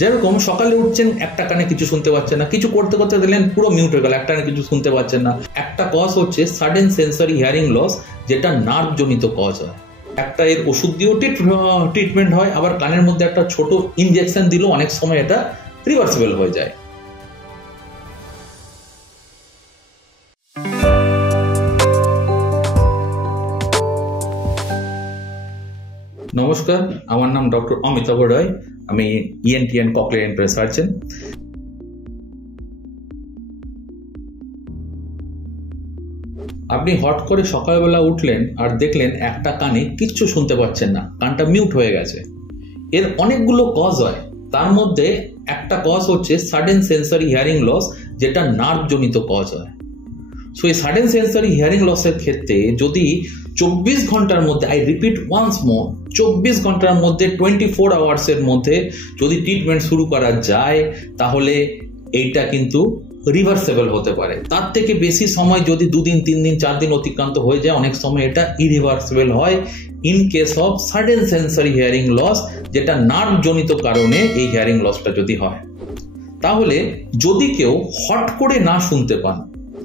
যেরকম সকালে উঠছেন, একটা কানে কিছু শুনতে পাচ্ছেন না, কিছু করতে করতে দিলেন পুরো মিউট হয়ে গেল, একটা কানে কিছু শুনতে পাচ্ছেন না। একটা কজ হচ্ছে সাডেন সেন্সরি হিয়ারিং লস, যেটা নার্ভ জনিত কজ হয়। একটা এর ওষুধ দিয়েও ট্রিটমেন্ট হয়, আবার কানের মধ্যে একটা ছোট ইনজেকশন দিলেও অনেক সময় এটা রিভার্সিবল হয়ে যায়। নমস্কার, আমার নাম ডক্টর অমিতাভ রায়। আমি ENT and cochlear intervention surgeon. আপনি হট করে সকালবেলা উঠলেন আর দেখলেন একটা কানে কিচ্ছু শুনতে পাচ্ছেন না, কানটা মিউট হয়ে গেছে। এর অনেকগুলো কজ হয়, তার মধ্যে একটা কজ হচ্ছে সাডেন সেন্সরি হিয়ারিং লস, যেটা নার্ভ জনিত কজ হয়। সো এই সাডেন সেন্সরি হিয়ারিং লসের ক্ষেত্রে যদি 24 ঘন্টার মধ্যে, আই রিপিট ওয়ান্স মোর, 24 ঘন্টার মধ্যে 24 আওয়ার্সের মধ্যে যদি ট্রিটমেন্ট শুরু করা যায়, তাহলে এইটা কিন্তু রিভার্সেবল হতে পারে। তার থেকে বেশি সময় যদি 2 দিন 3 দিন 4 দিন অতিক্রান্ত হয়ে যায়, অনেক সময় এটা ইরিভার্সেবল হয় in case of sudden sensory hearing loss, যেটা নার্ভ জনিত কারণে এই হিয়ারিং লসটা যদি হয়। তাহলে যদি কেউ হট করে না শুনতে পান,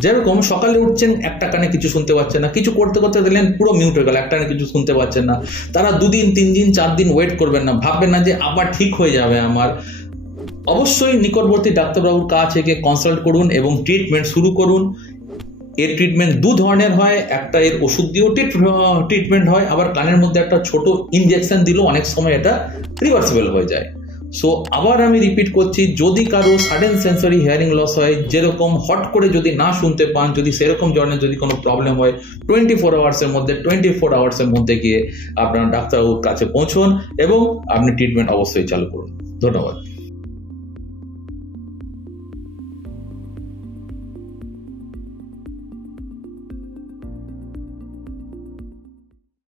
যেরকম সকালে উঠছেন, একটা কানে কিছু শুনতে পাচ্ছেন না, কিছু করতে করতে দিলেন পুরো মিউট হয়ে গেল, একটা কানে কিছু শুনতে পাচ্ছেন না, তারা 2 দিন 3 দিন 4 দিন ওয়েট করবেন না, ভাববেন না যে আবার ঠিক হয়ে যাবে আমার। অবশ্যই নিকটবর্তী ডাক্তারবাবুর কাছে গিয়ে কনসাল্ট করুন এবং ট্রিটমেন্ট শুরু করুন। এর ট্রিটমেন্ট 2 ধরনের হয়, একটা এর ওষুধ দিয়েও ট্রিটমেন্ট হয়, আবার কানের মধ্যে একটা ছোট ইনজেকশন দিলেও অনেক সময় এটা রিভার্সিবল হয়ে যায়। সো আবার আমি রিপিট করছি, যদি কারো সাডেন সেন্সরি হিয়ারিং লস হয়, যেরকম হট করে যদি না শুনতে পান, যদি সেরকম ধরনের যদি কোনো প্রবলেম হয়, 24 আওয়ার্সের মধ্যে গিয়ে আপনার ডাক্তারবাবুর কাছে পৌঁছুন এবং আপনি ট্রিটমেন্ট অবশ্যই চালু করুন। ধন্যবাদ।